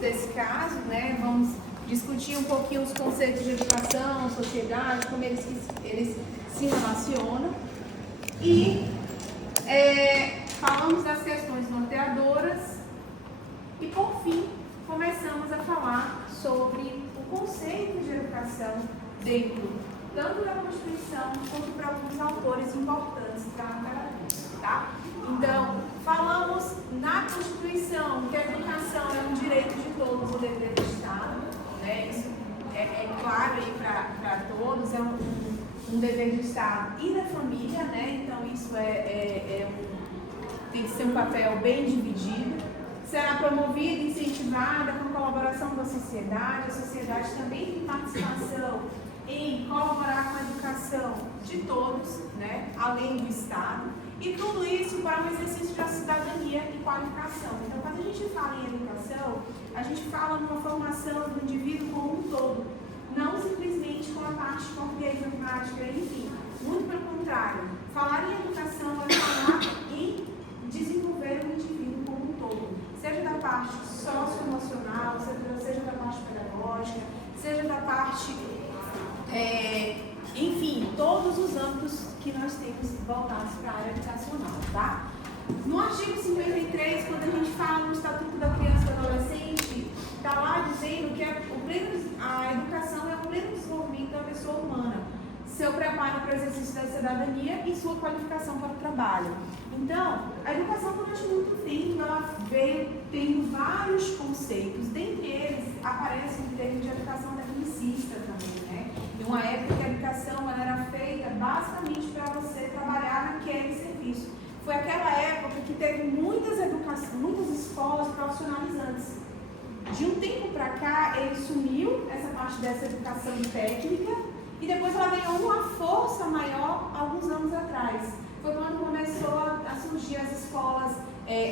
desse caso, né? Vamos discutir um pouquinho os conceitos de educação, sociedade, como eles se relacionam. E falamos das questões norteadoras e, por fim, começamos a falar sobre o conceito de educação dentro tanto da Constituição quanto para alguns autores importantes da pedagogia, tá? Então, falamos na Constituição que a educação é um direito de todos, o dever do Estado, né? Isso é claro aí para todos, é um dever do Estado e da família, né? Então, isso tem que ser um papel bem dividido. Será promovida e incentivada com a colaboração da sociedade. A sociedade também tem participação em colaborar com a educação de todos, né, além do Estado, e tudo isso para um exercício de cidadania e qualificação. Então, quando a gente fala em educação, a gente fala numa formação do indivíduo como um todo, não simplesmente com a parte de português, matemática, enfim. Muito pelo contrário, falar em educação é falar em desenvolver o indivíduo como um todo, seja da parte socioemocional, seja da parte pedagógica, seja da parte enfim, todos os âmbitos que nós temos voltados para a área educacional, tá? No artigo 53, quando a gente fala no Estatuto da Criança e do Adolescente, está lá dizendo que a educação é o pleno desenvolvimento da pessoa humana, seu preparo para o exercício da cidadania e sua qualificação para o trabalho. Então, a educação durante muito tempo, ela veio tendo vários conceitos, dentre eles aparece o termo de educação tecnicista também, né? Em uma época que a educação ela era feita basicamente para você trabalhar naquele serviço. Foi aquela época que teve muitas escolas profissionalizantes. De um tempo para cá, ele sumiu essa parte dessa educação técnica e depois ela ganhou uma força maior alguns anos atrás. Foi quando começou a surgir as escolas,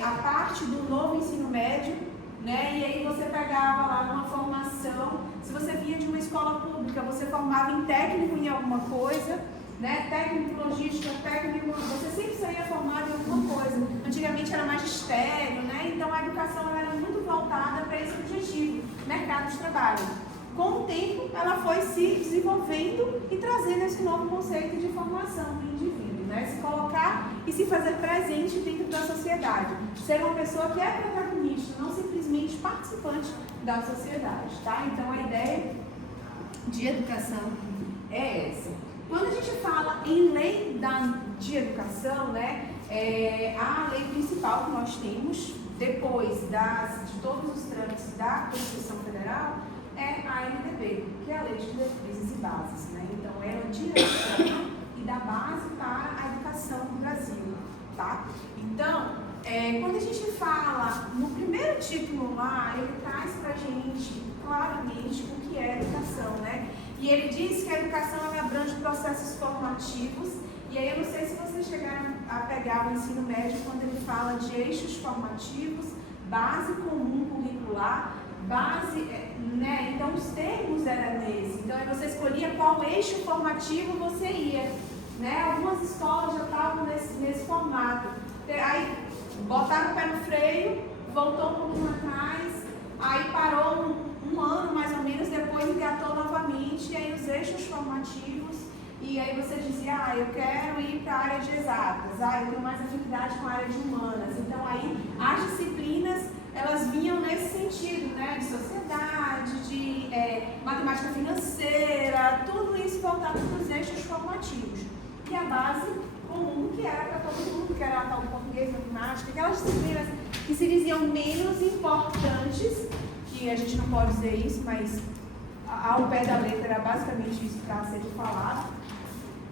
a parte do novo ensino médio, né? E aí você pegava lá uma formação, se você vinha de uma escola pública, você formava em técnico em alguma coisa, né? Técnico em logística, técnico, você sempre saía formado em alguma coisa. Antigamente era magistério, né? Então a educação era muito voltada para esse objetivo, mercado de trabalho. Com o tempo, ela foi se desenvolvendo e trazendo esse novo conceito de formação do indivíduo, né? Se colocar e se fazer presente dentro da sociedade. Ser uma pessoa que é protagonista, não simplesmente participante da sociedade, tá? Então, a ideia de educação é essa. Quando a gente fala em lei de educação, né? A lei principal que nós temos, depois de todos os trâmites da Constituição Federal, é a LDB, que é a Lei de Diretrizes e Bases, né? Então, é a direção e dá base para a educação no Brasil, tá? Então, quando a gente fala no primeiro título lá, ele traz pra gente claramente o que é educação, né? E ele diz que a educação ela abrange processos formativos, e aí eu não sei se vocês chegaram a pegar o ensino médio quando ele fala de eixos formativos, base comum curricular, base, né? Então os termos eram esses. Então aí você escolhia qual eixo formativo você ia, né? Algumas escolas já estavam nesse formato. Aí botaram o pé no freio, voltou um pouquinho atrás, aí parou um ano mais ou menos, depois engatou novamente, e aí os eixos formativos, e aí você dizia, eu quero ir para a área de exatas, eu tenho mais afinidade com a área de humanas. Então aí as disciplinas elas vinham nesse sentido, né, de sociedade, de matemática financeira, tudo isso voltado para os eixos formativos. E a base comum, que era para todo mundo, que era tal português, matemática, aquelas disciplinas que se diziam menos importantes, que a gente não pode dizer isso, mas ao pé da letra era basicamente isso para ser falado,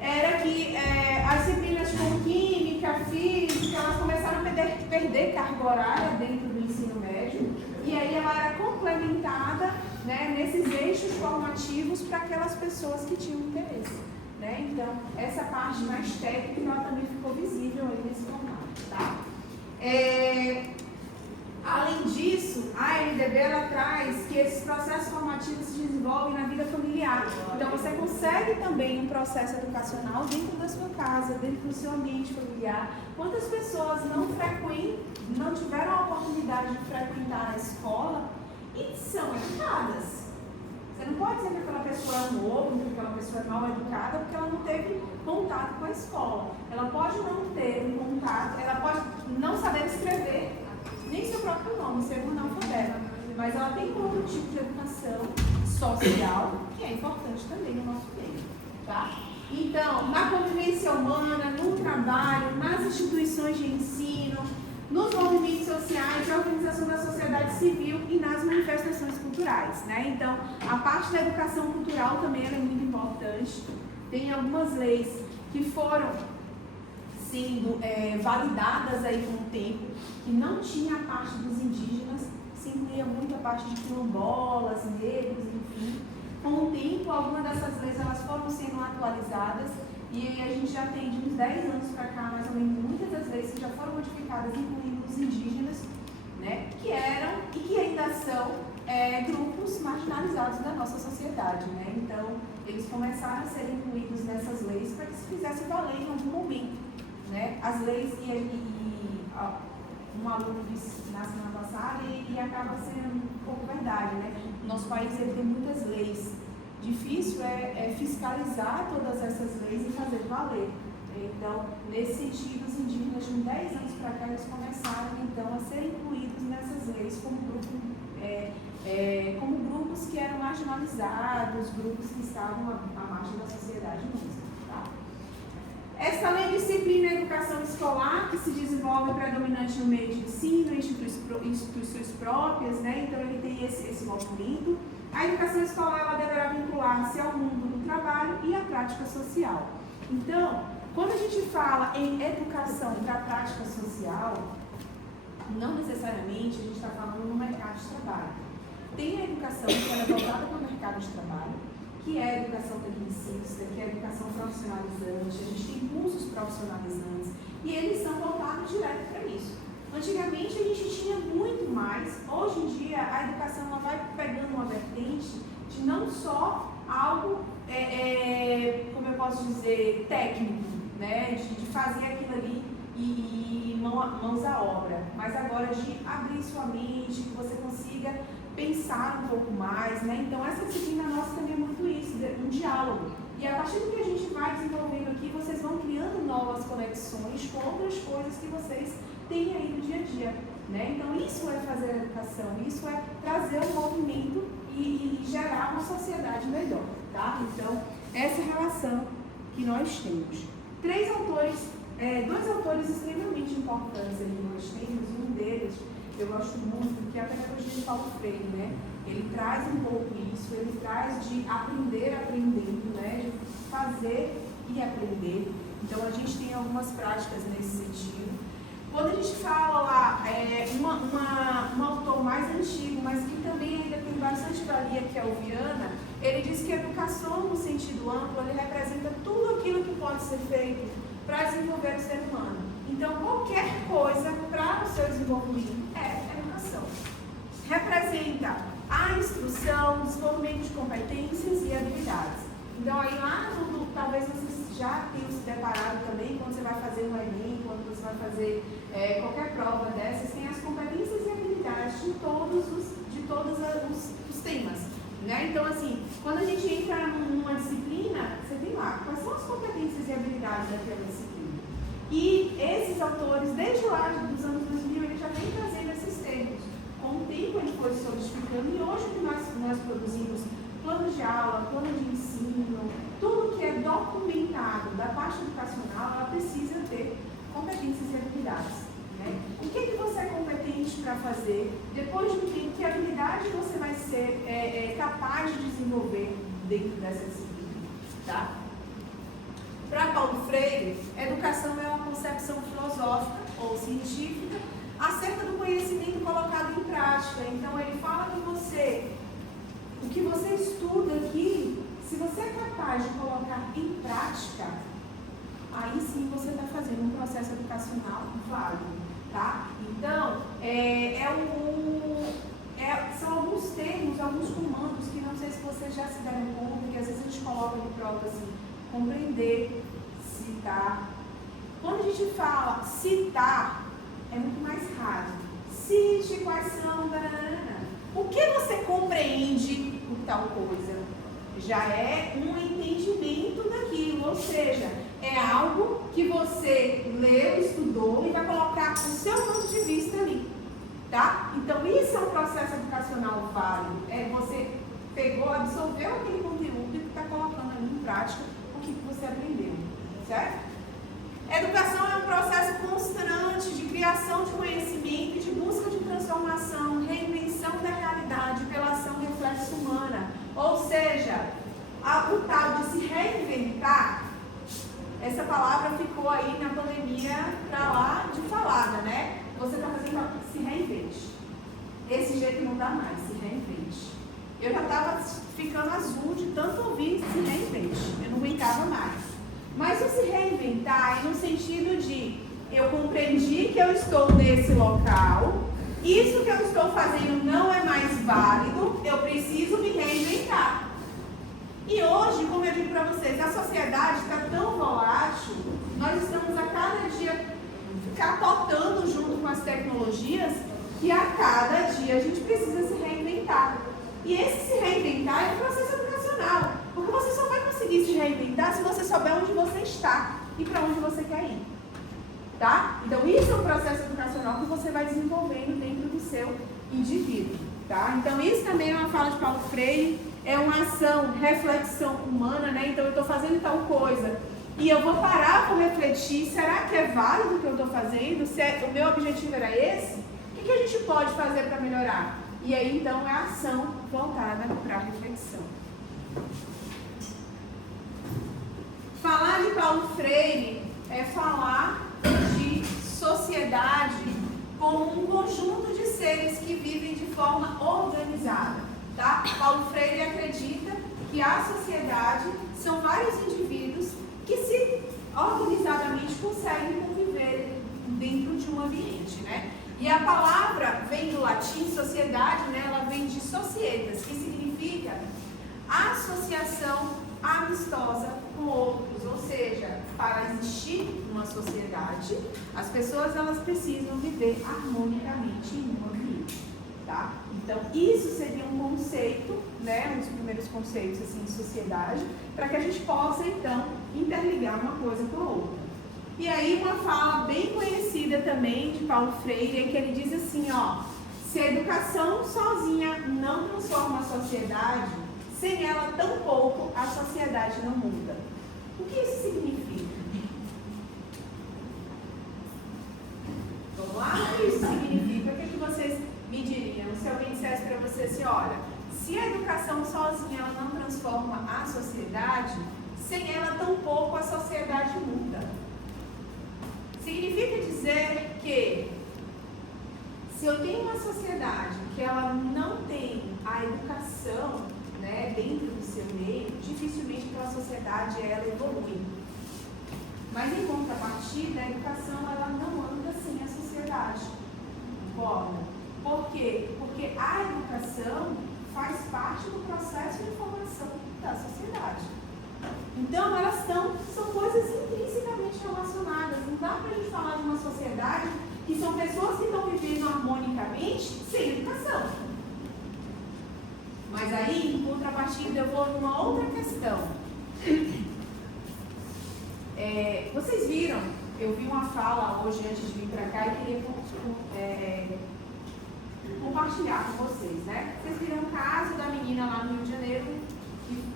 era que as disciplinas como química, física, elas começaram a perder carga horária dentro do ensino médio, e aí ela era complementada, né, nesses eixos formativos para aquelas pessoas que tinham interesse, né? Então, essa parte mais técnica ela também ficou visível aí nesse formato, tá? Além disso, a LDB ela traz que esses processos formativos se desenvolvem na vida familiar. Então, você consegue também um processo educacional dentro da sua casa, dentro do seu ambiente familiar. Quantas pessoas não tiveram a oportunidade de frequentar a escola e são educadas. Você não pode dizer que aquela pessoa é um ovo, que aquela pessoa é mal educada, porque ela não teve contato com a escola. Ela pode não ter um contato, ela pode não saber escrever nem seu próprio nome, ser um analfabeta, mas ela tem outro tipo de educação social que é importante também no nosso meio, tá? Então, na convivência humana, no trabalho, nas instituições de ensino, nos movimentos sociais, na organização da sociedade civil e nas manifestações culturais, né? Então, a parte da educação cultural também é muito importante. Tem algumas leis que foram sendo validadas aí com o tempo, que não tinha a parte dos indígenas, se incluía muito a parte de quilombolas, negros, enfim. Com o tempo, algumas dessas leis elas foram sendo atualizadas e a gente já tem de uns 10 anos para cá, mais ou menos, muitas das leis que já foram modificadas, incluindo os indígenas, né, que eram e que ainda são grupos marginalizados da nossa sociedade, né? Então, eles começaram a ser incluídos nessas leis para que se fizesse valer em algum momento, né? As leis, um aluno disse na semana passada e acaba sendo um pouco verdade, né? Nosso país ele tem muitas leis. Difícil é fiscalizar todas essas leis e fazer valer. Então, nesse sentido, os indígenas de 10 anos para cá, eles começaram então a ser incluídos nessas leis como grupos que eram marginalizados, grupos que estavam à margem da sociedade mesmo. Tá? Esta lei disciplina a educação escolar, que se desenvolve predominante no meio de ensino, instituições próprias, né? Então ele tem esse movimento. A educação escolar ela deverá vincular-se ao mundo do trabalho e à prática social. Então, quando a gente fala em educação para a prática social, não necessariamente a gente está falando no mercado de trabalho. Tem a educação que ela é voltada para o mercado de trabalho, que é a educação tecnicista, que é a educação profissionalizante, a gente tem cursos profissionalizantes e eles são voltados direto para isso. Antigamente a gente tinha muito mais, hoje em dia a educação ela vai pegando uma vertente de não só algo, como eu posso dizer, técnico, né? de fazer aquilo ali e mãos à obra, mas agora de abrir sua mente, que você consiga pensar um pouco mais, né? Então essa disciplina nossa também é muito isso, um diálogo. E a partir do que a gente vai desenvolvendo aqui, vocês vão criando novas conexões com outras coisas que vocês têm aí no dia a dia, né? Então isso é fazer a educação, isso é trazer um movimento e gerar uma sociedade melhor, tá? Então essa é a relação que nós temos. Dois autores extremamente importantes aí que nós temos, um deles eu gosto muito, que é a pedagogia de Paulo Freire, né? Ele traz um pouco isso, ele traz de aprender aprendendo, né? De fazer e aprender. Então a gente tem algumas práticas nesse sentido. Quando a gente fala lá, um autor mais antigo, mas que também ainda tem bastante valia, que é o Viana, ele diz que a educação no sentido amplo, ele representa tudo aquilo que pode ser feito para desenvolver o ser humano. Então, qualquer coisa para o seu desenvolvimento é educação. Representa a instrução, o desenvolvimento de competências e habilidades. Então, aí lá no fundo, talvez vocês já tenham se deparado também, quando você vai fazer um Enem, quando você vai fazer qualquer prova dessas, tem as competências e habilidades de todos os temas. Né? Então, assim, quando a gente entra numa disciplina, você tem lá quais são as competências e habilidades daquela disciplina. E esses autores, desde lá dos anos 2000, eles já vêm trazendo esses termos. Com o tempo ele foi solidificando e hoje que nós produzimos planos de aula, plano de ensino, tudo que é documentado da parte educacional, ela precisa ter competências e habilidades. Né? O que você é competente para fazer? Depois do que habilidade você vai ser capaz de desenvolver dentro dessa disciplina? Tá? Para Paulo Freire, educação é uma concepção filosófica ou científica acerca do conhecimento colocado em prática. Então, ele fala que o que você estuda aqui, se você é capaz de colocar em prática, aí sim você está fazendo um processo educacional válido, tá? Então, são alguns termos, alguns comandos que não sei se vocês já se deram conta, que às vezes a gente coloca de prova assim, compreender, citar. Quando a gente fala citar, é muito mais raro. Cite quais são, banana. O O que você compreende por tal coisa? Já é um entendimento daquilo, ou seja, é algo que você leu, estudou e vai colocar o seu ponto de vista ali, tá? Então isso é um processo educacional válido, é você pegou, absorveu aquele conteúdo e está colocando ali em prática o que você aprendeu, certo? Educação é um processo constante de criação de conhecimento e de busca de transformação, reinvenção da realidade pela ação reflexo humana. Ou seja, o tal de se reinventar, essa palavra ficou aí na pandemia para lá de falada, né? Você está fazendo se reinvente. Esse jeito não dá mais, se reinvente. Eu já estava ficando azul de tanto ouvir se reinvente, eu não aguentava mais. Mas o se reinventar é no sentido de eu compreendi que eu estou nesse local, isso que eu estou fazendo não é mais válido, eu preciso me reinventar. E hoje, como eu digo para vocês, a sociedade está tão volátil, nós estamos a cada dia capotando junto com as tecnologias, que a cada dia a gente precisa se reinventar. E esse se reinventar é um processo educacional, porque você só vai conseguir se reinventar se você souber onde você está e para onde você quer ir. Tá? Então isso é um processo educacional que você vai desenvolvendo dentro do seu indivíduo. Tá? Então isso também é uma fala de Paulo Freire, é uma ação, reflexão humana, né? Então eu estou fazendo tal coisa e eu vou parar para refletir, será que é válido o que eu estou fazendo? Se o meu objetivo era esse? O que a gente pode fazer para melhorar? E aí então é a ação voltada para a reflexão. Falar de Paulo Freire é falar de sociedade como um conjunto de seres que vivem de forma organizada, tá? Paulo Freire acredita que a sociedade são vários indivíduos que se organizadamente conseguem conviver dentro de um ambiente, né? E a palavra vem do latim sociedade, né? Ela vem de societas, que significa associação amistosa com outros, ou seja, para existir uma sociedade, as pessoas elas precisam viver harmonicamente em um ambiente, tá? Então isso seria um conceito, né, um dos primeiros conceitos assim de sociedade, para que a gente possa então interligar uma coisa com a outra. E aí uma fala bem conhecida também de Paulo Freire é que ele diz assim, ó, se a educação sozinha não transforma a sociedade, sem ela, tampouco, a sociedade não muda. O que isso significa? Vamos lá? O que isso significa? O que vocês me diriam? Se alguém dissesse para você assim, olha, se a educação sozinha ela não transforma a sociedade, sem ela, tampouco, a sociedade muda. Significa dizer que se eu tenho uma sociedade que ela não tem a educação, né, dentro do seu meio, dificilmente aquela sociedade ela evolui. Mas em contrapartida, a educação ela não anda sem a sociedade. Concorda? Por quê? Porque a educação faz parte do processo de formação da sociedade. Então elas são coisas intrinsecamente relacionadas. Não dá para a gente falar de uma sociedade que são pessoas que estão vivendo harmonicamente sem educação. Mas aí, em contrapartida, eu vou numa outra questão. Vocês viram, eu vi uma fala hoje antes de vir para cá e queria compartilhar com vocês, né? Vocês viram o caso da menina lá no Rio de Janeiro,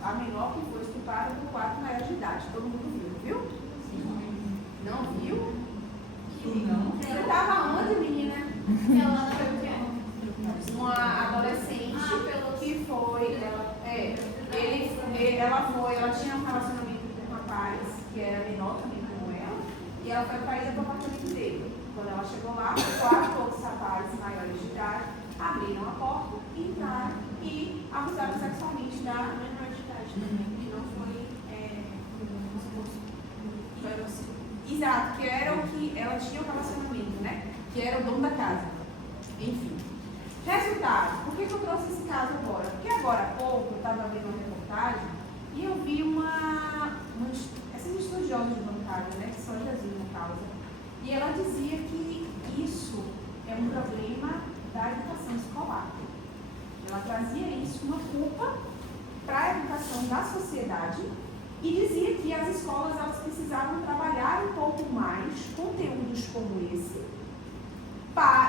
a menor que foi estuprada por 4 maiores de idade. Todo mundo viu? Não viu? Não. Você estava onde, menina? Ela foi o quê? Uma adolescente que foi, ela tinha um relacionamento com um rapaz que era menor também como ela, e ela foi traída para o apartamento dele. Quando ela chegou lá, 4 outros rapazes maiores de idade abriram a porta, entraram e abusaram sexualmente da menor de idade também, que não foi exato, que era o que ela tinha o relacionamento, né? Que era o dono da casa. Enfim. Resultado, por que eu trouxe esse caso agora? Porque agora há pouco eu estava vendo uma reportagem e eu vi essas estudiosas de bancária, né, que são Jesus na causa, e ela dizia que isso é um problema da educação escolar. Ela trazia isso, uma culpa para a educação da sociedade e dizia que as escolas elas precisavam trabalhar um pouco mais conteúdos como esse,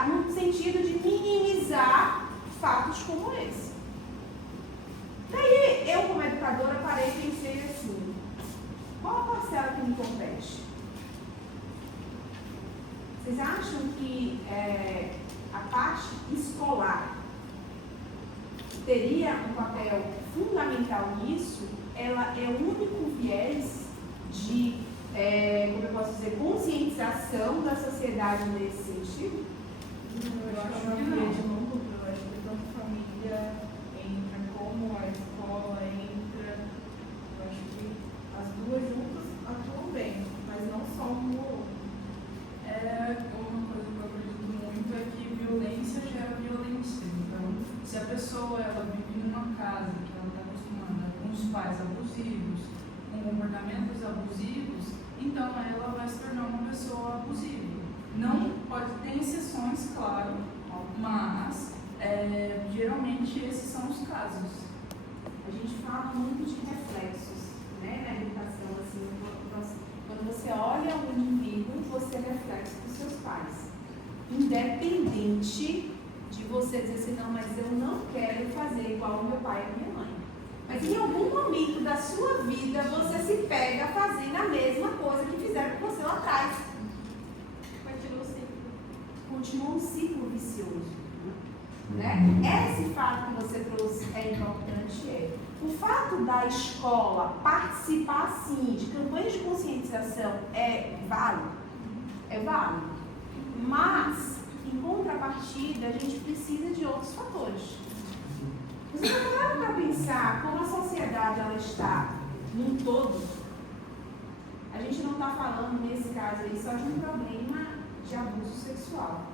no sentido de minimizar fatos como esse. Daí eu, como educadora, parei e pensei assim, qual a parcela que me compete? Vocês acham que a parte escolar teria um papel fundamental nisso? Ela é o único viés de, como eu posso dizer, conscientização da sociedade nesse sentido? Eu acho que é uma via de mão dupla. Eu acho que tanto a família entra como a escola entra. Eu acho que as duas juntas atuam bem, mas não só um ou outro. Uma coisa que eu acredito muito é que violência gera violência. Então, se a pessoa ela vive numa casa que ela está acostumada com os pais abusivos, com comportamentos abusivos, então ela vai se tornar uma pessoa abusiva. Não pode ter exceções, claro, mas geralmente esses são os casos. A gente fala muito de reflexos, né, na educação, assim, quando você olha o indivíduo, você é reflexo dos seus pais. Independente de você dizer assim, não, mas eu não quero fazer igual o meu pai e a minha mãe. Mas em algum momento da sua vida, você se pega fazendo a mesma coisa que fizeram com você lá atrás. Continua um ciclo vicioso. Né? Esse fato que você trouxe é importante. O fato da escola participar, sim, de campanhas de conscientização é válido. É válido. Mas, em contrapartida, a gente precisa de outros fatores. Você já pararam para pensar como a sociedade ela está num todo? A gente não está falando, nesse caso aí, só de um problema de abuso sexual.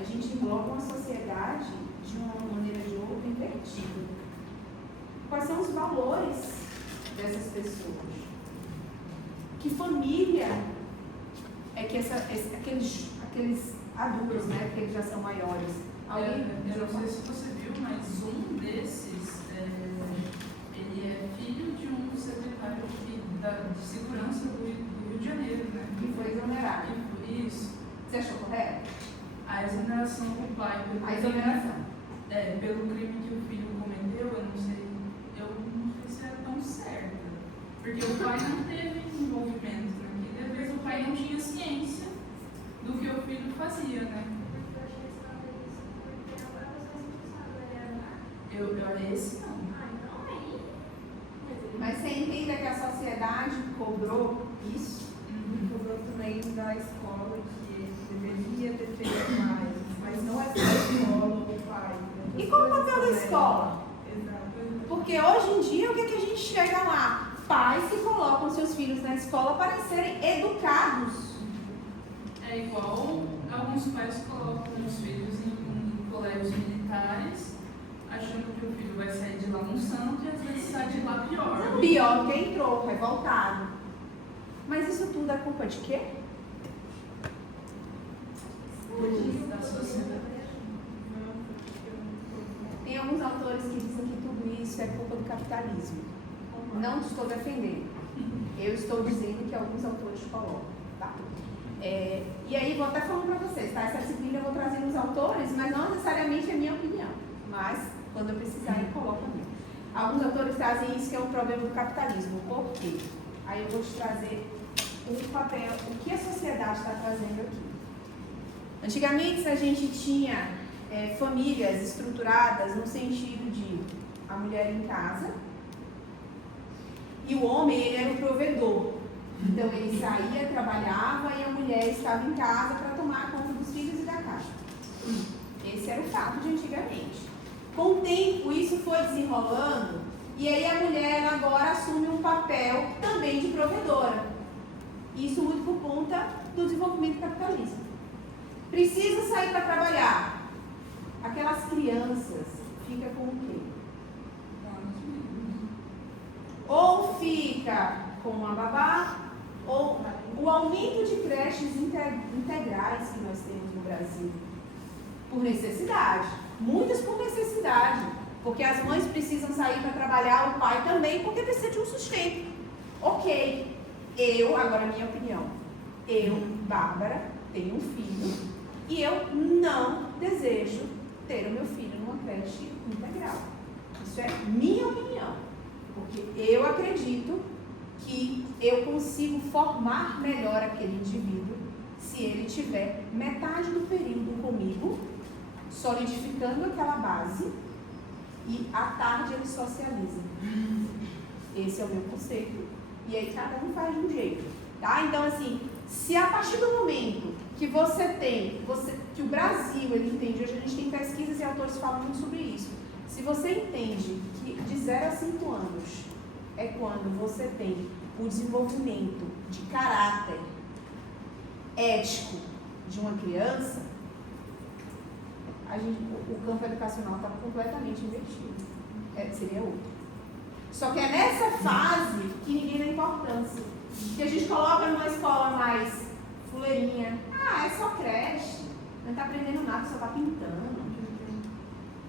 A gente engloba uma sociedade de uma maneira de outra invertida. Quais são os valores dessas pessoas? Que família é que aqueles adultos, né, que eles já são maiores? Eu não sei se você viu, mas um desses, ele é filho de um secretário de segurança do Rio de Janeiro, né? Que foi exonerado. Isso. Você achou correto? A exoneração do pai. Pelo crime que o filho cometeu, eu não sei se é tão certa. Porque o pai não teve envolvimento naquilo. Às vezes o pai não tinha ciência do que o filho fazia, né? Esse não. Mas você entende que a sociedade cobrou isso? Cobrou também da escola que deveria ter feito mais, mas não é só a escola ou o pai. E qual o papel da escola? Exato. Porque hoje em dia, o que a gente chega lá? Pais que colocam seus filhos na escola para serem educados. É igual alguns pais colocam os filhos em colégios militares, achando que o filho vai sair de lá um santo e às vezes sai de lá pior. Pior do que entrou, revoltado. Mas isso tudo é culpa de quê? Da sociedade. Tem alguns autores que dizem que tudo isso é culpa do capitalismo. Não estou defendendo. Eu estou dizendo que alguns autores colocam. Tá? E aí, vou até falando para vocês, tá? Essa disciplina eu vou trazer os autores, mas não necessariamente é minha opinião. Mas, quando eu precisar, eu coloco a minha. Alguns autores trazem isso que é um problema do capitalismo. Por quê? Aí eu vou te trazer o papel, o que a sociedade está trazendo aqui. Antigamente, a gente tinha famílias estruturadas no sentido de a mulher em casa e o homem ele era o provedor. Então, ele saía, trabalhava e a mulher estava em casa para tomar conta dos filhos e da casa. Esse era o fato de antigamente. Com o tempo, isso foi desenrolando e aí a mulher ela agora assume um papel também de provedora. Isso muito por conta do desenvolvimento capitalista. Precisa sair para trabalhar. Aquelas crianças ficam com o quê? Ou fica com uma babá, ou o aumento de creches integrais que nós temos no Brasil. Por necessidade. Muitas por necessidade. Porque as mães precisam sair para trabalhar, o pai também, porque precisa de um sustento. Ok. Agora minha opinião. Bárbara, tenho um filho e eu não desejo ter o meu filho numa creche integral. Isso é minha opinião. Porque eu acredito que eu consigo formar melhor aquele indivíduo se ele tiver metade do período comigo, solidificando aquela base, e à tarde ele socializa. Esse é o meu conceito. E aí cada um faz de um jeito. Tá? Então, assim, se a partir do momento que que o Brasil, ele entende, hoje a gente tem pesquisas e autores falando sobre isso. Se você entende que de 0 a 5 anos é quando você tem o desenvolvimento de caráter ético de uma criança, o campo educacional está completamente invertido. Seria outro. Só que é nessa fase que ninguém dá importância. Que a gente coloca numa escola mais fuleirinha. É só creche. Não está aprendendo nada, só está pintando.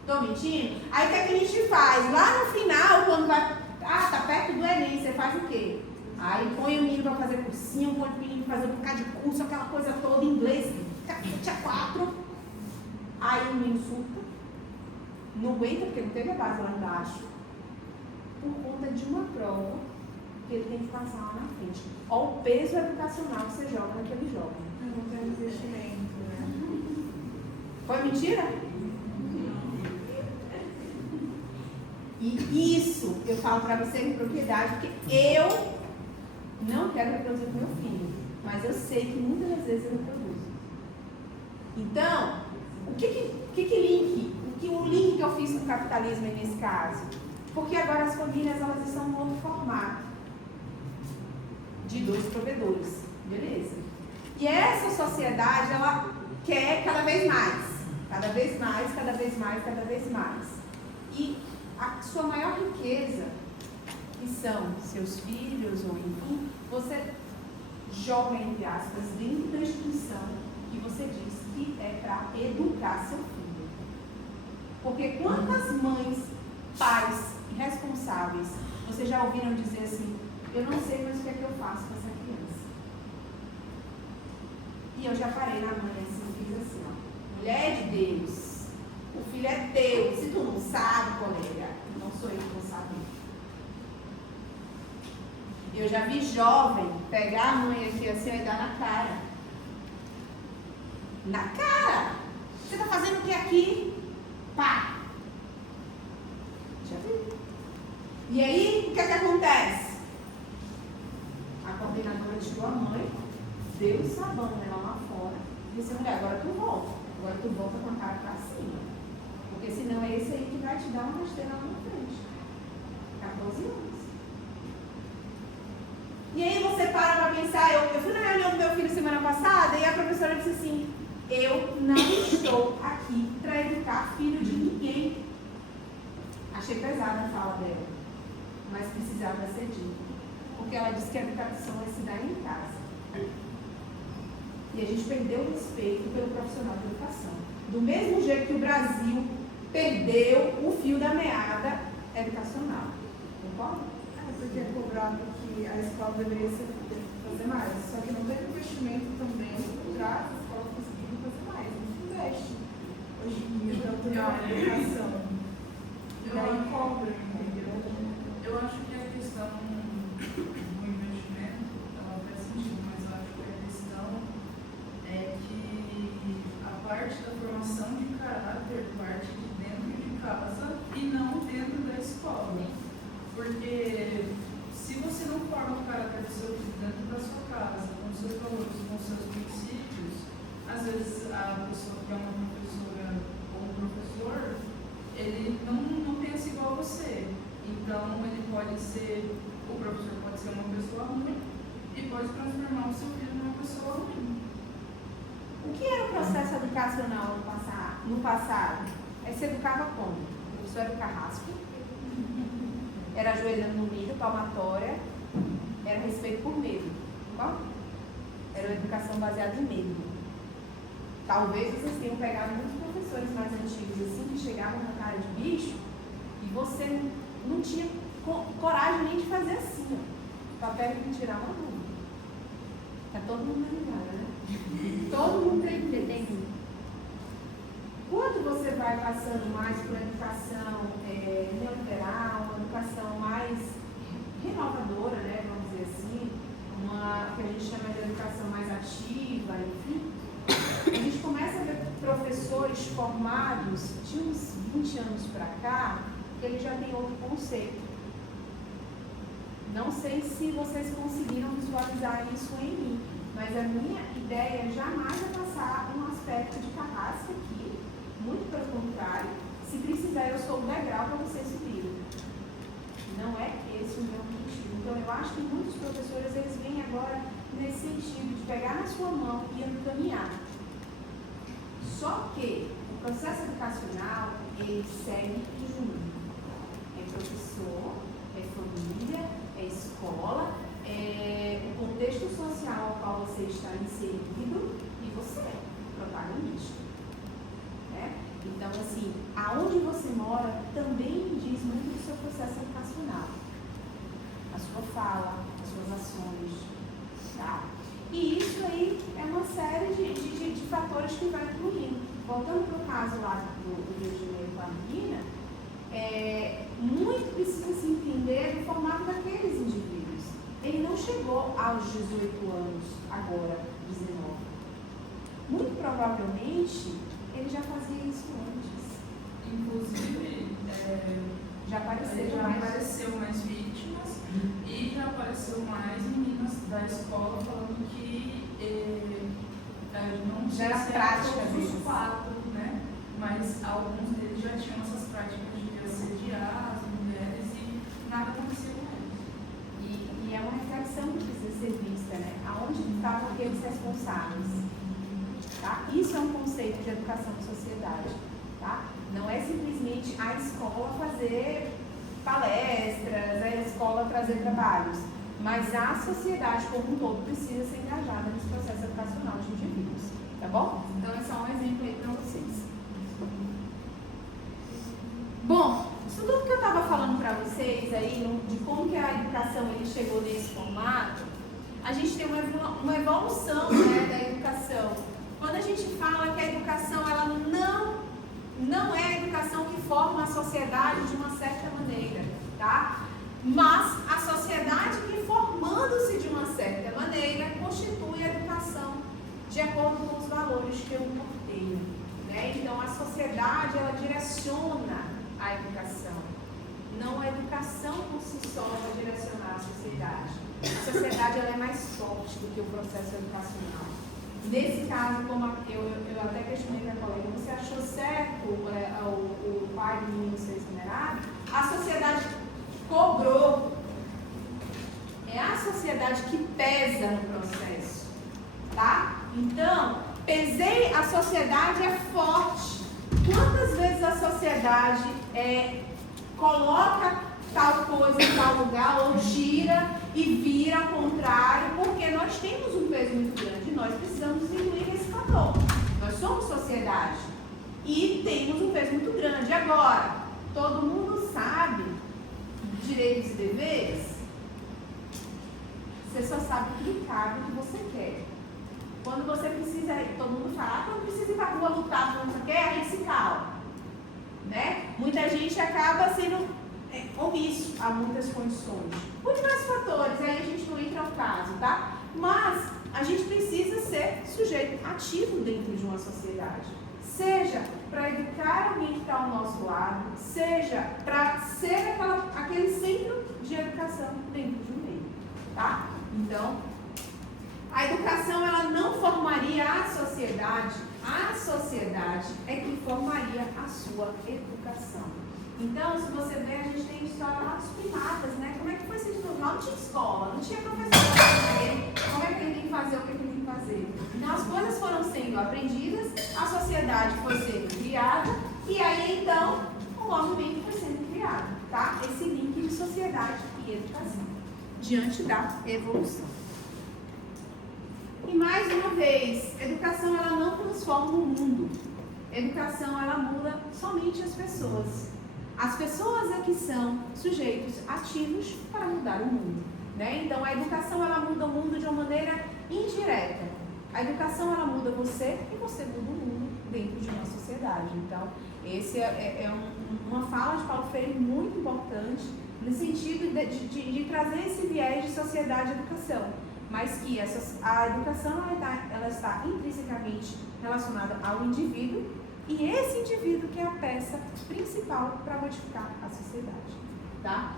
Estou mentindo? Aí o que é que a gente faz? Lá no final, quando vai... tá perto do Enem, você faz o quê? Aí põe o menino para fazer cursinho, põe o menino para fazer um bocado de curso, aquela coisa toda, inglês, cacete a 4. Aí o menino surta, não aguenta porque não teve a base lá embaixo, por conta de uma prova que ele tem que passar lá na frente. Olha o peso educacional que você joga naquele jovem. Não tem investimento, né? Foi mentira? E isso eu falo para você com propriedade, porque eu não quero reproduzir com meu filho, mas eu sei que muitas das vezes eu reproduzo. Então, o link que eu fiz com o capitalismo é nesse caso? Porque agora as famílias, elas estão no novo formato de 2 provedores, beleza? E essa sociedade, ela quer cada vez mais, cada vez mais, cada vez mais, cada vez mais. E a sua maior riqueza, que são seus filhos, ou enfim, você joga, entre aspas, dentro da instituição que você diz que é para educar seu filho. Porque quantas mães, pais responsáveis, vocês já ouviram dizer assim, eu não sei mais o que é que eu faço com essa criança. E eu já parei na mãe assim, fiz assim, mulher de Deus, o filho é teu, se tu não sabe, colega, não sou eu que vou saber. Eu já vi jovem pegar a mãe aqui assim e dar na cara. Na cara! Você está fazendo o que aqui? Pá! Já vi. E aí, o que é que acontece? A coordenadora tirou a mãe, deu o sabão nela lá fora, e disse, mulher, agora tu volta com a cara pra cima. Porque senão é esse aí que vai te dar uma rasteira lá na frente. 14 anos. E aí você para pensar, eu fui na reunião do meu filho semana passada e a professora disse assim, eu não estou aqui para educar filho de ninguém. Achei pesada a fala dela, mas precisava ser dita. Porque ela disse que a educação é se dar em casa. E a gente perdeu o respeito pelo profissional de educação. Do mesmo jeito que o Brasil perdeu o fio da meada educacional. Concorda? Porque é cobrado que a escola deveria fazer mais. Só que não teve investimento também para a escola conseguir fazer mais. Não investe. Hoje em dia, tanto na educação. E aí cobra, entendeu? Eu acho que a questão do investimento, ela faz sentido, mas eu acho que a questão é que a parte da formação de caráter parte de dentro de casa e não dentro da escola. Porque se você não forma o caráter do seu filho dentro da sua casa, com os seus valores, com os seus princípios, às vezes a pessoa que é uma professora ou um professor, ele não pensa igual a você. Então, ele pode ser, o professor pode ser uma pessoa ruim e pode transformar o seu filho numa pessoa ruim. O que era o processo educacional no passado? Aí se educava como? O professor era o carrasco, era ajoelhando no milho, palmatória, era respeito por medo. Qual? Era uma educação baseada em medo. Talvez vocês tenham pegado muitos professores mais antigos assim, que chegavam com cara de bicho e você não tinha coragem nem de fazer assim, ó. Papel de tirar uma dúvida. Tá todo mundo ligado, né? Todo mundo tem que ter. Quando você vai passando mais por educação neoliberal, uma educação mais renovadora, né, vamos dizer assim, uma que a gente chama de educação mais ativa, enfim, a gente começa a ver professores formados de uns 20 anos para cá, que eles já têm outro conceito. Não sei se vocês conseguiram visualizar isso em mim, mas a minha ideia jamais é passar um aspecto de carrasca aqui, muito pelo contrário, se precisar eu sou o degrau para vocês subirem. Não é esse o meu objetivo. Então eu acho que muitos professores eles vêm agora nesse sentido de pegar na sua mão e encaminhar. Só que o processo educacional ele segue junto. É professor, é família, é escola, é o contexto social ao qual você está inserido e você é protagonista. Então, assim, aonde você mora também diz muito do seu processo educacional. A sua fala, as suas ações, tá? E isso aí é uma série de fatores que vai incluindo. Voltando para o caso lá do Rio de Janeiro com a menina, muito precisa se entender do formato daqueles indivíduos. Ele não chegou aos 18 anos, agora, 19. Muito provavelmente, ele já fazia isso antes. Inclusive, já apareceu mais vítimas e já apareceu mais meninas da escola falando que não já era prática dos quatro, né? Mas alguns deles já tinham essas práticas de assediar as mulheres e nada acontecia com eles. E é uma reflexão que precisa ser vista, né? Aonde estavam aqueles responsáveis? Tá? Isso é um conceito de educação de sociedade. Tá? Não é simplesmente a escola fazer palestras, a escola trazer trabalhos, mas a sociedade como um todo precisa ser engajada nesse processo educacional de indivíduos. Tá bom? Então é só um exemplo aí para vocês. Bom, isso tudo que eu estava falando para vocês aí, de como que a educação ele chegou nesse formato, a gente tem uma evolução, né, da educação. Quando a gente fala que a educação ela não é a educação que forma a sociedade de uma certa maneira, tá? Mas a sociedade que formando-se de uma certa maneira constitui a educação de acordo com os valores que eu norteio, né? Então a sociedade ela direciona a educação. Não a educação por si só vai direcionar a sociedade. A sociedade ela é mais forte do que o processo educacional. Nesse caso, como eu até questionei para a colega, você achou certo o pai do menino ser exonerado? A sociedade cobrou. É a sociedade que pesa no processo. Tá? Então, a sociedade é forte. Quantas vezes a sociedade coloca tal coisa em tal lugar ou gira e vira ao contrário, porque nós temos um peso muito grande e nós precisamos incluir esse fator. Nós somos sociedade e temos um peso muito grande. Agora, todo mundo sabe direitos e deveres? Você só sabe o que cabe, o que você quer. Quando você precisa, todo mundo fala, quando precisa ir para a rua lutar por não quer, a gente se cala. Né? Muita gente acaba sendo omisso a muitas condições. Por diversos fatores, aí a gente não entra no caso, tá? Mas a gente precisa ser sujeito ativo dentro de uma sociedade. Seja para educar alguém que está ao nosso lado, seja para ser aquele centro de educação dentro de um meio, tá? Então, a educação ela não formaria a sociedade é que formaria a sua educação. Então, se você ver, a gente tem história lá dos primatas, né? Como é que foi esse estudo? Não tinha escola, não tinha professor para ele, como é que ele tem que fazer, o que ele tem que fazer. Então, as coisas foram sendo aprendidas, a sociedade foi sendo criada, e aí, então, o movimento foi sendo criado, tá? Esse link de sociedade e educação, diante da evolução. E mais uma vez, educação ela não transforma o mundo. Educação ela muda somente as pessoas. As pessoas é que são sujeitos ativos para mudar o mundo, né? Então a educação ela muda o mundo de uma maneira indireta. A educação ela muda você e você muda o mundo dentro de uma sociedade. Então esse é uma fala de Paulo Freire muito importante no sentido de trazer esse viés de sociedade e educação, mas que a educação ela está intrinsecamente relacionada ao indivíduo, e esse indivíduo que é a peça principal para modificar a sociedade, tá?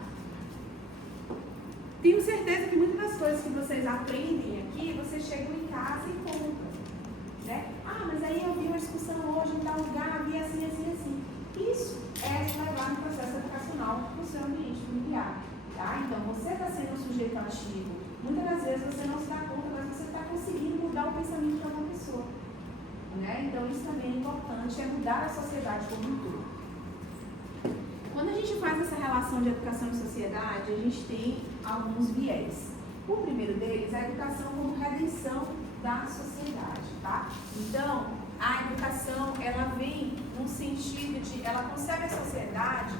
Tenho certeza que muitas das coisas que vocês aprendem aqui, vocês chegam em casa e contam, né? Ah, mas aí eu vi uma discussão hoje em tal lugar, vi assim, assim, assim. Isso é levar no processo educacional no seu ambiente familiar, tá? Então, você está sendo um sujeito ativo. Muitas das vezes você não se dá conta, mas você está conseguindo mudar o pensamento de uma pessoa, né? Então, isso também é importante, é mudar a sociedade como um todo. Quando a gente faz essa relação de educação e sociedade, a gente tem alguns viés. O primeiro deles é a educação como redenção da sociedade, tá? Então, a educação, ela vem no sentido de, ela concebe a sociedade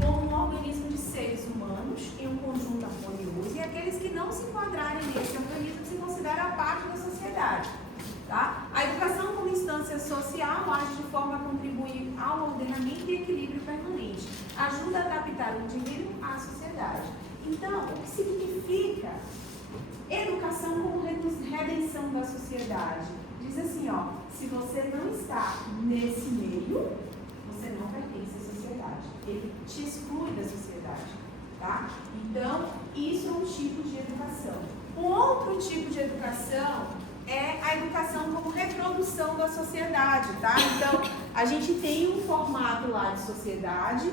como um organismo de seres humanos em um conjunto harmonioso, e aqueles que não se enquadrarem nesse organismo se consideram a parte da sociedade, tá? A educação como instância social age de forma a contribuir ao ordenamento e equilíbrio permanente, ajuda a adaptar o indivíduo à sociedade. Então, o que significa educação como redenção da sociedade? Diz assim, ó, se você não está nesse meio, você não pertence à sociedade. Ele te exclui da sociedade, tá? Então, isso é um tipo de educação. Um outro tipo de educação é a educação como reprodução da sociedade, tá? Então, a gente tem um formato lá de sociedade,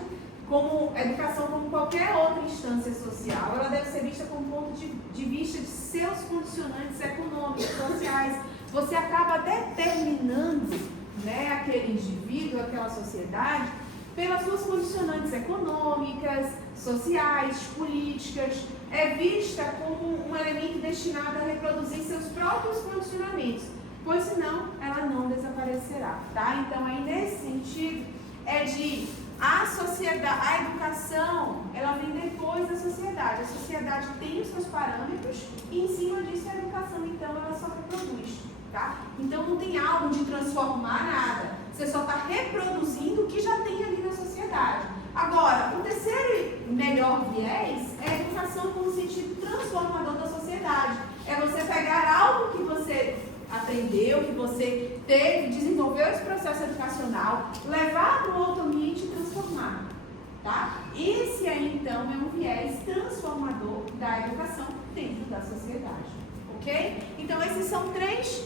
como educação como qualquer outra instância social, ela deve ser vista como ponto de vista de seus condicionantes econômicos, sociais. Você acaba determinando, né, aquele indivíduo, aquela sociedade, pelas suas condicionantes econômicas, sociais, políticas, é vista como um elemento destinado a reproduzir seus próprios condicionamentos, pois senão ela não desaparecerá, tá? Então, aí nesse sentido, é de a sociedade, a educação, ela vem depois da sociedade. A sociedade tem os seus parâmetros e em cima disso a educação, então, ela só reproduz, tá? Então, não tem algo de transformar nada. Você só está reproduzindo o que já tem ali na sociedade. Agora, o terceiro melhor viés é a educação como sentido transformador da sociedade. É você pegar algo que você aprendeu, que você teve, desenvolveu esse processo educacional, levar para um outro ambiente e transformar, tá? Esse aí, então, é um viés transformador da educação dentro da sociedade, ok? Então, esses são três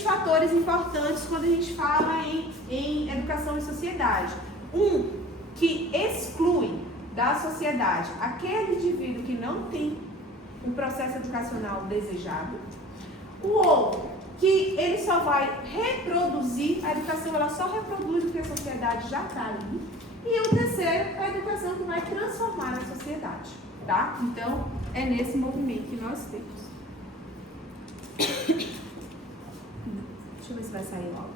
fatores importantes quando a gente fala em educação e sociedade. Um, que exclui da sociedade aquele indivíduo que não tem um processo educacional desejado. O outro, que ele só vai reproduzir, a educação ela só reproduz o que a sociedade já está ali. E o terceiro é a educação que vai transformar a sociedade, tá? Então, é nesse movimento que nós temos. Deixa eu ver se vai sair logo.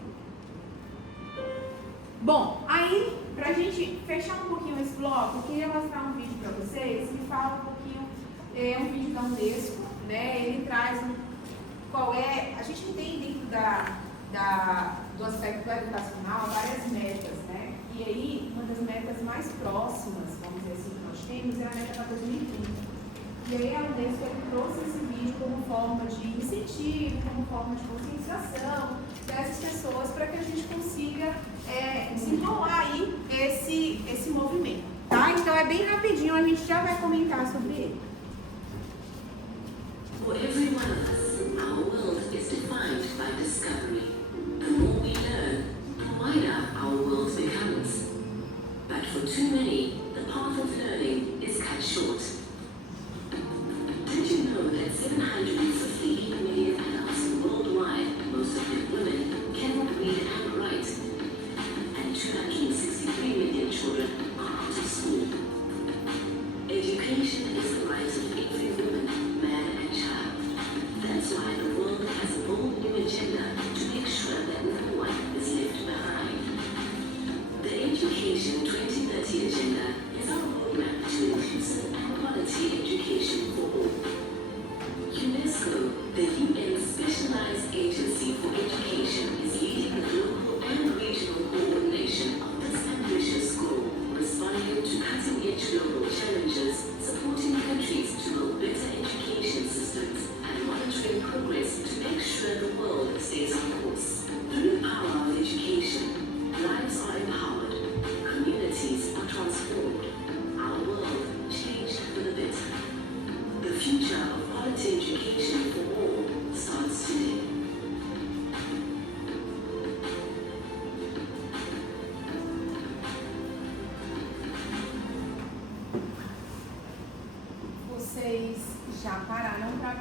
Bom, aí, pra gente fechar um pouquinho esse bloco, eu queria mostrar um vídeo pra vocês que fala um pouquinho, é um vídeo da Unesco, né? Ele traz qual é, a gente tem dentro do aspecto educacional várias metas, né? E aí, uma das metas mais próximas, vamos dizer assim, que nós temos é a meta para 2030. E aí a Unesco trouxe esse vídeo como forma de incentivo, como forma de conscientização dessas pessoas para que a gente consiga desenrolar aí esse movimento, tá? Então é bem rapidinho, a gente já vai comentar sobre ele. For every one of us, our world is defined by discovery. The more we learn, the wider our world becomes. But for too many, the path of learning is cut short. Did you know that 758 million adults worldwide, most of them women, cannot read and write? And 263 million children are out of school. Education is the right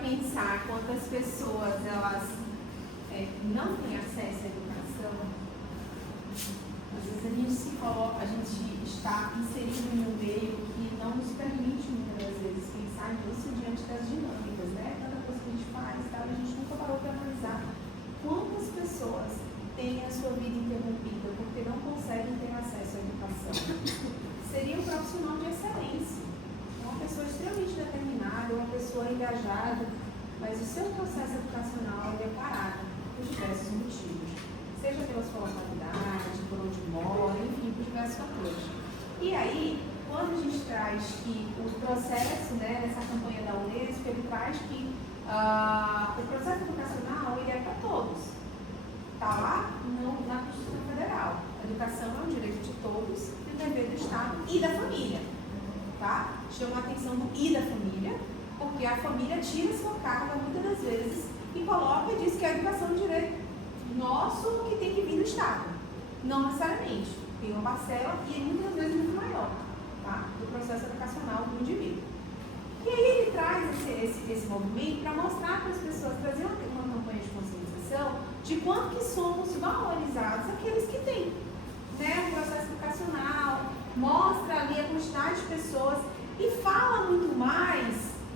pensar quantas pessoas elas não têm acesso à educação, às vezes a gente está inserido em um meio que não nos permite muitas vezes pensar nisso diante das dinâmicas, né? Tanta coisa que a gente faz e tal, a gente nunca parou para analisar quantas pessoas têm a sua vida interrompida porque não conseguem ter acesso à educação. Seria um profissional de excelência, uma pessoa extremamente determinada, uma pessoa engajada, mas o seu processo educacional é parado por diversos motivos, seja pela sua localidade, por onde mora, enfim, por diversos fatores. E aí, quando a gente traz que o processo, né, nessa campanha da Unesp, ele traz que o processo educacional ele é para todos. Está lá na Constituição Federal. A educação é um direito de todos e o dever do Estado e da família. Tá? Chama a atenção do e da família, porque a família tira sua carga muitas das vezes e coloca e diz que a educação é um direito nosso que tem que vir do Estado. Não necessariamente. Tem uma parcela e muitas vezes muito maior, tá? Do processo educacional do indivíduo. E aí ele traz esse movimento para mostrar para as pessoas, trazer uma campanha de conscientização de quanto que somos valorizados aqueles que têm, né, o processo educacional, mostra ali a quantidade de pessoas e fala muito mais,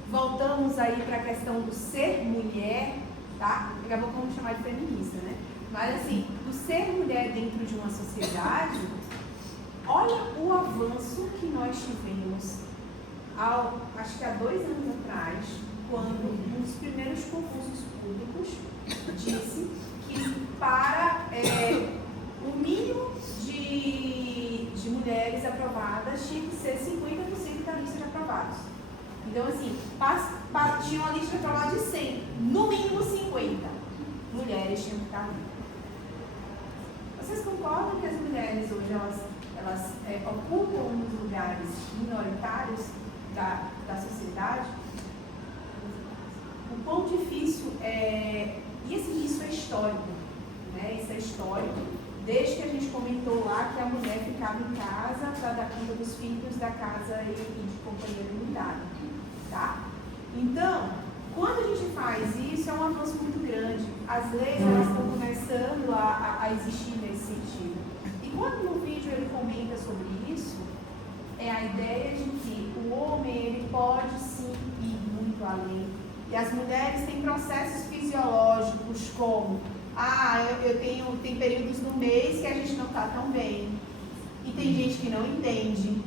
voltamos aí para a questão do ser mulher, tá? Daqui a pouco vamos chamar de feminista, né? Mas assim, do ser mulher dentro de uma sociedade, olha o avanço que nós tivemos acho que há 2 anos atrás, quando um dos primeiros concursos públicos disse que para o mínimo de mulheres aprovadas tinha que ser 50% da lista de aprovados. Então, assim, tinha uma lista de aprovados de 100, no mínimo 50 mulheres tinham que estar ali. Vocês concordam que as mulheres hoje elas ocupam um dos lugares minoritários da sociedade? O quão difícil é. E assim, isso é histórico, né? Isso é histórico, desde que a gente comentou lá que a mulher ficava em casa para dar conta dos filhos da casa e de companheiro limitada, tá? Então, quando a gente faz isso, é um avanço muito grande. As leis elas estão começando a existir nesse sentido. E quando no vídeo ele comenta sobre isso, é a ideia de que o homem ele pode sim ir muito além. E as mulheres têm processos fisiológicos como tem períodos no mês que a gente não está tão bem. E tem gente que não entende.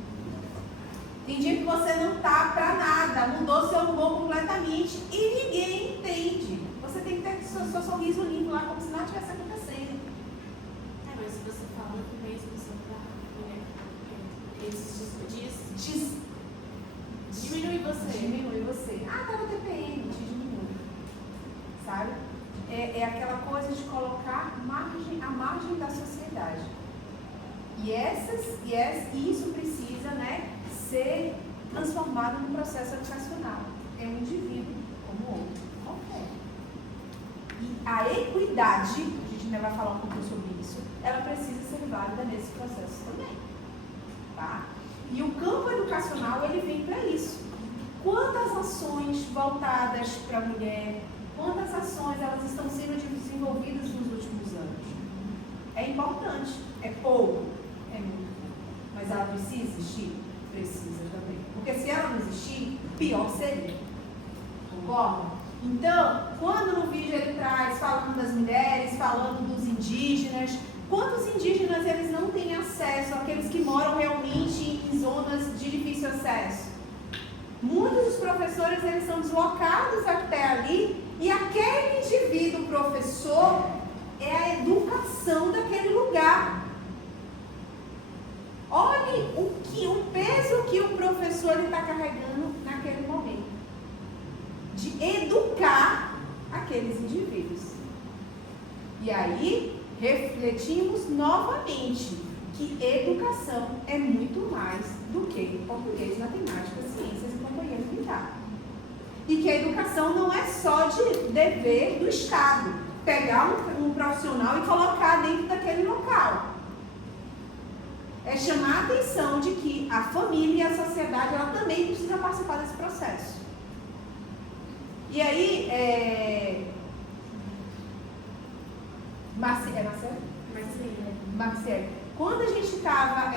Tem dia que você não tá pra nada, mudou seu humor completamente e ninguém entende. Você tem que ter seu sorriso limpo lá como se nada tivesse acontecendo. Mas se você fala que mesmo esses dias diminui você. Diminui você. Tá no TPM, te diminui. Sabe? É aquela coisa de colocar à margem da sociedade. E isso precisa, né, ser transformado num processo educacional. É um indivíduo como o outro, qualquer. E a equidade, a gente ainda vai falar um pouquinho sobre isso, ela precisa ser válida nesse processo também. Tá? E o campo educacional, ele vem para isso. Quantas ações voltadas para a mulher, quantas ações elas estão sendo desenvolvidas nos últimos anos? É importante, é pouco, é muito pouco. Mas ela precisa existir? Precisa também. Porque se ela não existir, pior seria. Concorda? Então, quando no vídeo ele traz, falando das mulheres, falando dos indígenas, quantos indígenas eles não têm acesso, aqueles que moram realmente em zonas de difícil acesso? Muitos dos professores, eles são deslocados até ali, e aquele indivíduo professor é a educação daquele lugar. Olhe o peso que o professor está carregando naquele momento. De educar aqueles indivíduos. E aí, refletimos novamente que educação é muito mais do que português, matemática, ciências e companhia militar. E que a educação não é só de dever do Estado, pegar um profissional e colocar dentro daquele local. É chamar a atenção de que a família e a sociedade ela também precisa participar desse processo. E aí, Marcelo? Marcelo, quando a gente estava,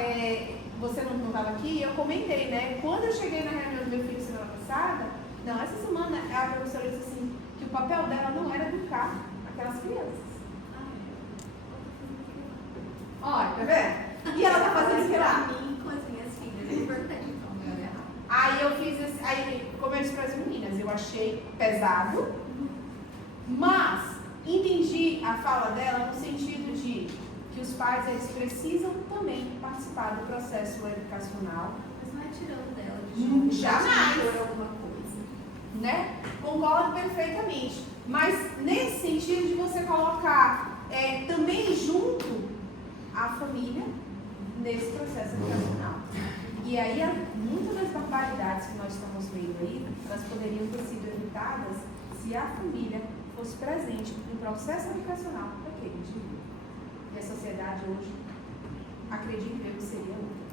você não estava aqui, eu comentei, né? Quando eu cheguei na reunião do meu filho semana passada, não, essa semana a professora disse assim, que o papel dela não era educar aquelas crianças. Olha, tá vendo? E ela tá fazendo o que lá? Com as minhas filhas, é importante, então, meu errado. Aí eu fiz esse, aí, como eu disse para as meninas, eu achei pesado, mas entendi a fala dela no sentido de que os pais eles precisam também participar do processo educacional. Mas não é tirando dela de Jamais. alguma coisa. Né? Concordo perfeitamente. Mas nesse sentido de você colocar também junto a família nesse processo educacional. E aí muitas das barbaridades que nós estamos vendo aí, elas poderiam ter sido evitadas se a família fosse presente no processo educacional daquele indivíduo. E a sociedade hoje, acredito eu, seria outra.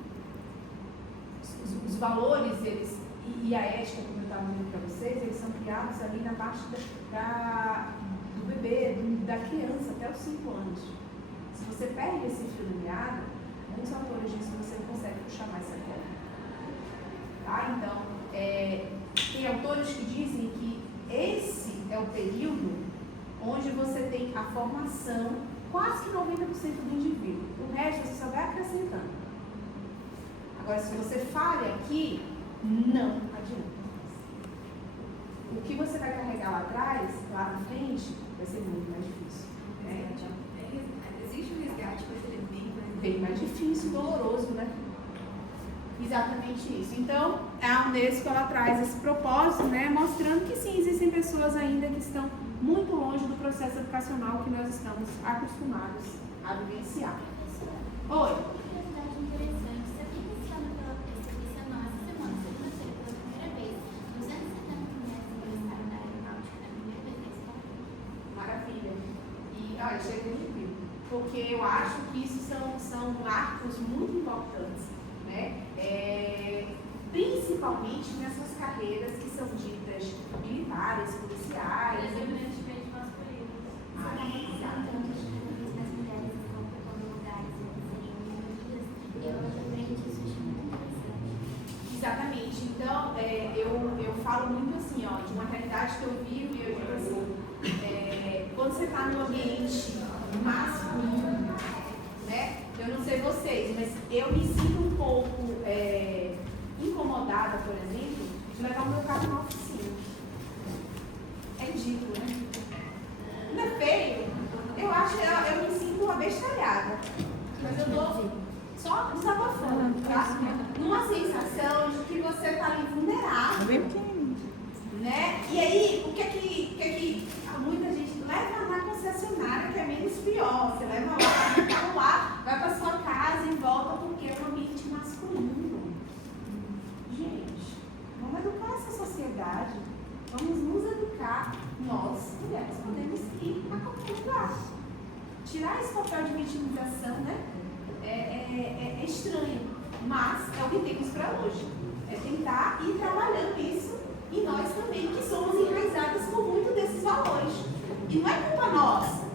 Os valores, eles, e a ética, como eu estava dizendo para vocês, eles são criados ali na parte do bebê, da criança, até os 5 anos. Se você perde esse fio do meado, muitos autores dizem que você não consegue puxar mais essa corda. Tá? Então, tem autores que dizem que esse é o período onde você tem a formação quase que 90% do indivíduo. O resto você só vai acrescentando. Agora, se você falha aqui, não adianta. O que você vai carregar lá atrás, lá na frente, vai ser muito mais difícil. Né? Existe um resgate, mas ele é bem mais difícil, doloroso, né? Exatamente isso. Então, a Unesco ela traz esse propósito, né, mostrando que sim, existem pessoas ainda que estão muito longe do processo educacional que nós estamos acostumados a vivenciar. Oi. Curiosidade interessante. Você tem iniciado pela percepção essa semana, segunda-feira, pela primeira vez, 270 mulheres ingressaram na aeronáutica na primeira vez da escola. Maravilha. E olha, chega muito bem, porque eu acho que isso são marcos muito importantes, né? Principalmente nessas carreiras que são ditas militares, policiais. Predominantemente masculinos. As mulheres estão ocupando lugares e eu lembrei disso, achei muito interessante. Exatamente. Então, eu falo muito assim, ó, de uma realidade que eu vivo e eu digo assim, quando você está no ambiente masculino, né? Eu não sei vocês, mas eu me sinto um pouco incomodada, por exemplo, de levar o meu carro na oficina. É ridículo, né? Não é feio? Eu me sinto abestalhada. Mas eu tô só desabafando, tá? Numa sensação de que você tá ali vulnerável. Né? E aí, o que é que muita gente leva na concessionária, que é menos pior. Você leva lá, vai para sua casa e volta porque é um ambiente masculino. Gente, vamos educar essa sociedade. Vamos nos educar. Nós, mulheres, podemos ir a qualquer lugar. Tirar esse papel de vitimização, né? É estranho, mas é o que temos para hoje. É tentar ir trabalhando isso. E nós também, que somos enraizadas com muito desses valores. E não é culpa nossa.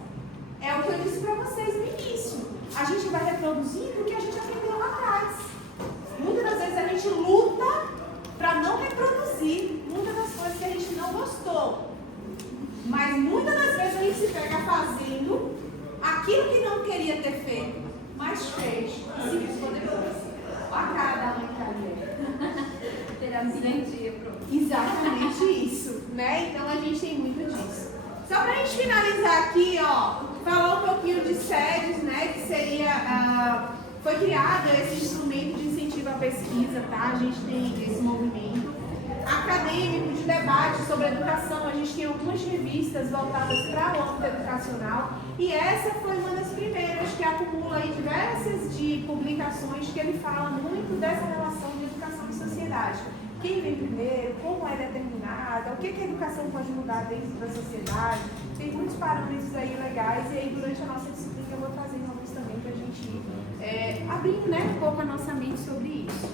É o que eu disse para vocês no início. A gente vai reproduzindo o que a gente aprendeu lá atrás. Muitas das vezes a gente luta para não reproduzir muitas das coisas que a gente não gostou. Mas muitas das vezes a gente se pega fazendo aquilo que não queria ter feito, mas fez. E se ficou depois. Olha a cara da mãe que terapia, pronto. Exatamente isso, né? Então a gente tem muito disso. Só pra gente finalizar aqui, ó, falar um pouquinho de SEDES, né? Que seria, foi criado esse instrumento de incentivo à pesquisa, tá? A gente tem esse movimento acadêmico de debate sobre educação. A gente tem algumas revistas voltadas para o âmbito educacional e essa foi uma das primeiras que acumula aí diversas de publicações que ele fala muito dessa relação de educação e sociedade. Quem vem primeiro, como é determinada, o que a educação pode mudar dentro da sociedade. Tem muitos parâmetros aí legais e aí durante a nossa disciplina eu vou trazer alguns também para a gente ir abrindo, né, um pouco a nossa mente sobre isso.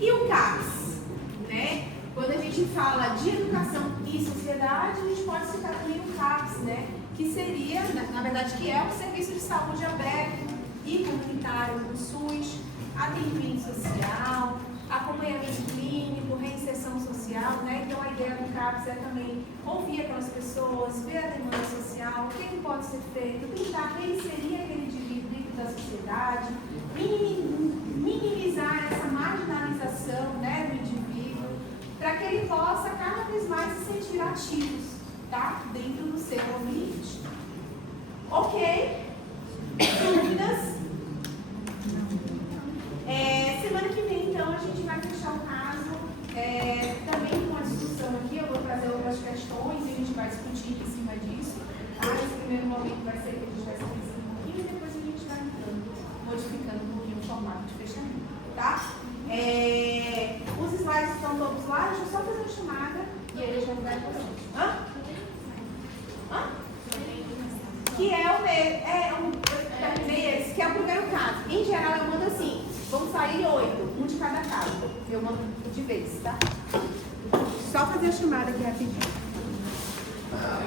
E o CAPS, né? Quando a gente fala de educação e sociedade, a gente pode citar também o CAPS, né? Que seria, na verdade, que é um serviço de saúde aberto e comunitário do SUS, atendimento social, acompanhamento clínico, reinserção social, né? Então a ideia do CAPS é também ouvir aquelas pessoas, ver a demanda social, o que pode ser feito, tentar reinserir aquele indivíduo dentro da sociedade, minimizar essa marginalização, né, do indivíduo, para que ele possa cada vez mais se sentir ativos, tá? Dentro do seu ambiente. Ok? Dúvidas? Semana que vem, então, a gente vai fechar o caso também com a discussão aqui. Eu vou trazer outras questões e a gente vai discutir em cima disso. Tá? Esse primeiro momento vai ser que a gente vai se pensando um pouquinho e depois a gente vai entrando, modificando um pouquinho o formato de fechamento. Tá? Os slides estão todos lá. Deixa eu só fazer uma chamada e aí a gente vai para frente. Que é o mesmo. Que é o primeiro caso. Em geral, eu mando assim. Vão sair 8, um de cada caso. Eu mando de vez, tá? Só fazer a chamada aqui rapidinho.